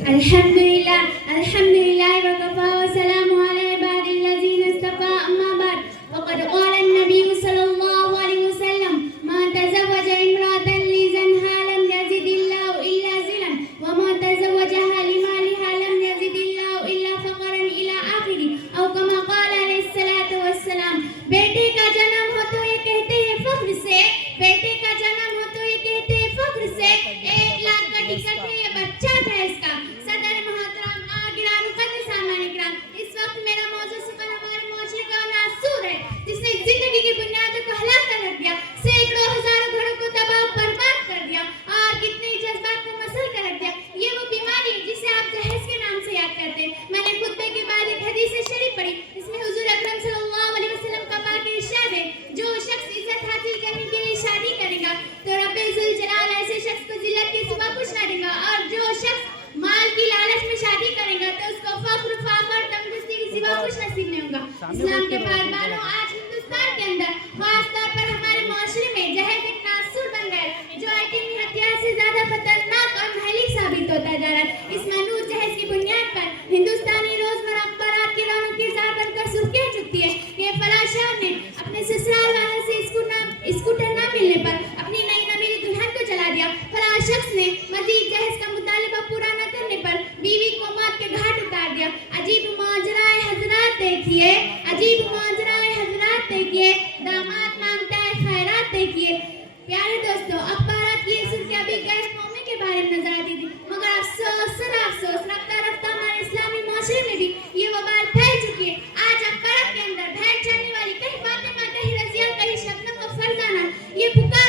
Alhamdulillah, Alhamdulillah wa kafa wa salamu ala ibadi allazina istafa amma ba'd. Waqad qala an-nabiy sallallahu alayhi wa sallam ma tazawwaja imra'atan li zanha lam yazidillahu illa zilan wa ma tazawwajaha limaliha lam yazidillahu illa faqran ila akhiri aw kama qala alayhi salatu wassalam. बेटे का जन्म हो तो ये कहते हैं फख्र से, बेटे का जन्म हो तो ये कहते हैं फख्र से, 1 लाख का टिकट है ये बच्चा था इसका। सदर मोहतरम गिराम मुक़द्दस सामान इकराम, इस वक्त मेरा मौजूद सुपर हमारे मुआशरे का नासूर है जिसने जिंदगी की बुनियादों को हिला कर रख दिया, सैकड़ों हजारों घरों को तबाह बर्बाद कर दिया और कितने जज्बात को मसल कर रख दिया। ये वो बीमारी है जिसे आप जहेज के नाम से याद करते हैं। मैंने खुतबे के बाद एक हदीस शरीफ पढ़ी, इसमें हुजूर अकरम सल्लल्लाहु अलैहि वसल्लम का पाक इरशाद है, जो शख्स इज्जत हासिल करने के लिए शादी करेगा तो रब्बे जुल जलाल ऐसे शख्स को जिल्लत के सिवा कुछ न देगा, और जो शख्स माल की लालच में शादी करेगा तो उसको फख्र फाखर तंगदस्ती के सिवा कुछ नसीब नहीं होगा। इस्लाम के पायदानों, आज हिंदुस्तान के अंदर खास तौर पर हमारे मुआशरे में जहेज एक नासूर बन गया है जो एटमी हथियार से ज्यादा खतरनाक और महलिक साबित होता जा रहा है। इस मनहूस जहेज की बुनियाद पर हिंदुस्तानी रोजमर्रा अखबारात की रौनक किरदार बनकर सुर्खियां चुकती है। ये फलां शाह ने अपने ससुराल वालों से स्कूटर ना मिलने पर अपनी नई नवेली दुल्हन को जला दिया। फलां शख्स ने मजीद जहेज का मुतालिबा पूरा न करने पर बीवी को मौत के घाट उतार दिया। अजीब माजराए हजरात देखिए, अजीब माजराए हजरात देखिए, दामाद मांगता है खैरात देखिए। प्यारे दोस्तों, अखबारात की ये सुर्खियां भी गैर कौमी के बारे में नजर आती थी, मगर अफसोस रफ्ता रफ्ता हमारे इस्लामी मुआशरे में भी ये वबाल फैल चुकी है। आज अखबारात के अंदर भेंट चढ़ने वाली कहीं फातिमा, कहीं रज़िया, कहीं शबनम और फरजाना ये पुकार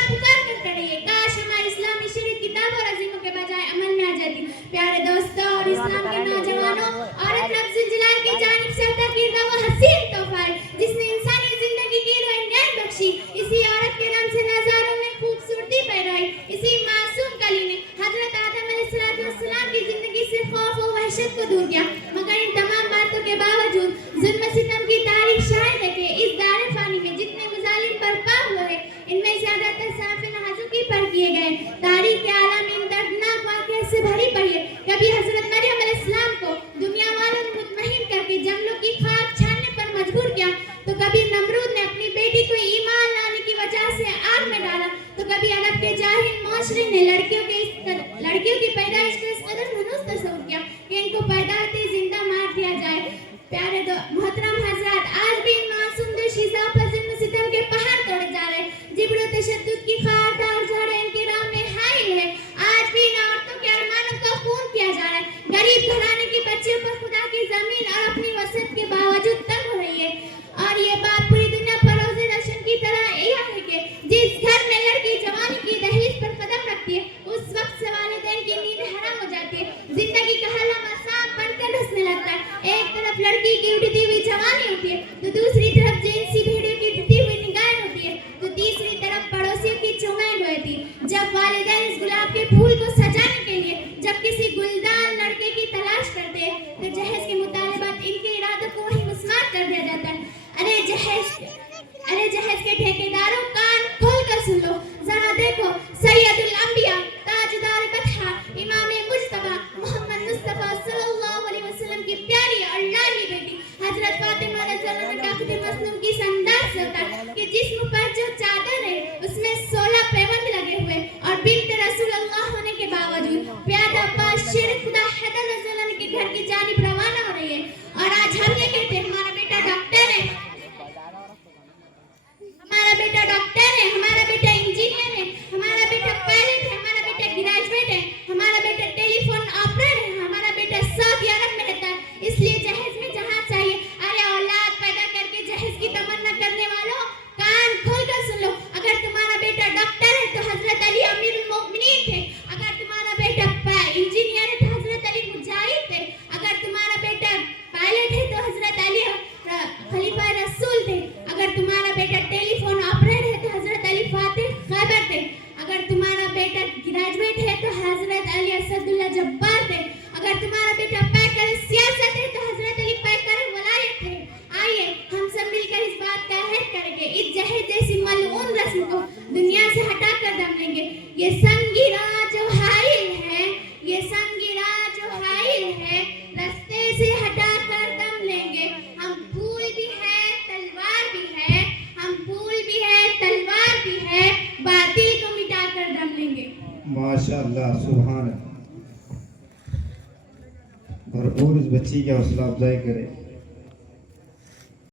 कर रही है, काश हमारे इस्लामी शरीफ किताब और अजीमों के बजाय अमल में आ जाती। प्यारे दोस्तों और इस्लाम के नौजवानों, औरत रब्बुल जलाल की जानिब से अता कीदा वो हसीन तोहफा है जिसने इंसानी जिंदगी की रोशनी बख्शी। इसी औरत के नाम से नज़ारों में खूबसूरती पैराई, इसी मासूम कली ने हजरत आदम अलैहिस्सलाम की जिंदगी से खौफ और वहशत को दूर किया। मगर इन तमाम बातों के बावजूद जुल्म सितम की तारीख शायद है कि इस दारे फानी में जितने मुजालिम बर्पा हुए इनमें ज्यादातर साफे नाजुकी पर किए गए। तारीख के आलम इन दर्दनाक वाक़िया से भरी पड़ी है। कभी हजरत मरियम अलैहिस्सलाम को दुनिया वालों ने मुतमहिन करके जंगलों की खाक छानने पर मजबूर किया, तो कभी नमरूद ने अपनी बेटी को ईमान लाने की वजह से आग में डाला, तो कभी अरब के जाहिल मुआशरे ने लड़कियों की पैदाइश को इस कदर मनहूस तस्वुर किया कि इनको पैदा होते ही जिंदा मार दिया जाए। प्यारे मोहतरम हजरात, आज भी इन मासूम दोशीज़ा पर जुल्म सितम के पहाड़ तोड़े जा रहे हैं। जिब्र तशद्दुद की खारदार जड़ें इनके राह में हाइल है। आज भी इन औरतों के अरमानों का खून किया जा रहा है। गरीब घराने की बच्चियों पर खुदा की जमीन और अपनी वसत के बावजूद तंग हो रही है। और ये बात पूरी दुनिया पर रोज़े रोशन की तरह यह है कि जिस घर में लड़की जवानी की दहलीज पर कदम रखती है उस वक्त से वालिदैन की नींद हराम हो जाती है। जिंदगी का हलम सांप बनकर धंसने लगता है। एक तरफ लड़की की उठती हुई जवानी होती है, तो दूसरी तरफ जिनसी भेड़ियों की उठती हुई निगाहें होती है, तो तीसरी तरफ पड़ोसियों की चुमाएं होती है। जब वालिदैन इस गुलाब के फूल को सजाने के लिए जब किसी गुलदार लड़के की तलाश करते हैं, तो जहेज के मुतालिबात इनके इरादों को ही मुस्मात कर दिया जाता है। अरे जहेज के ठेकेदारों, कान खोल कर सुन लो, जरा देखो, सैयदुल अंबिया, ताजदार बतहा, इमाम मुज्तबा मोहम्मद मुस्तफा सल्लल्लाहु अलैहि वसल्लम की प्यारी और लाडली बेटी हजरत फातिमा रज़ियल्लाहु अन्हा का खुद मसनून की अंदाज से होता है कि जिस्म पर जो चादर है उसमें 16 पैबंद लगे हुए और बिन्त रसूलुल्लाह होने के बावजूद प्यादा अब्बास शेर खुदा हैदर रज़ियल्लाहु अन्हु के घर की जानिब रवाना हो रही है। और आज हम ये कहते हैं हमारा बेटा डॉक्टर है, हमारा बेटा इंजीनियर है, हमारा बेटा पायलट है, हमारा बेटा ग्रेजुएट है, हमारा बेटा टेलीफोन ऑपरेटर है, हमारा बेटा सऊदी अरब में रहता है, इसलिए जहेज में जहाज चाहिए। अरे औलाद पैदा करके जहेज की तमन्ना करने वालों, कान खोल कर सुन लो, अगर तुम्हारा बेटा डॉक्टर है तो हजरत अली अमीरुल मोमिनीन थे, अगर तुम्हारा बेटा इंजीनियर है तो हजरत अली मुजाहिद थे, अगर तुम्हारा बेटा पायलट है तो हजरत अली खलीफा रसूल थे, अगर तुम्हारा बेटा टेलीफोन ऑपरेटर है तो हजरत अली फातिह खैबर थे, अगर तुम्हारा बेटा ग्रेजुएट है तो हजरत अली असदुल्लाह जब्बार थे, अगर तुम्हारा बेटा पैकर सियासत है तो हजरत अली पैकर वलायत थे। आइए हम सब मिलकर इस बात का अहद करेंगे, इस जहेज जैसी मलऊन रस्म को दुनिया से हटा कर दम लेंगे। ये संगीरा जो हाइल है, ये संगीरा जो हाइल ماشاء اللہ، سبحان اللہ. بھرپور اس بچی کی حوصلہ افزائی کرے.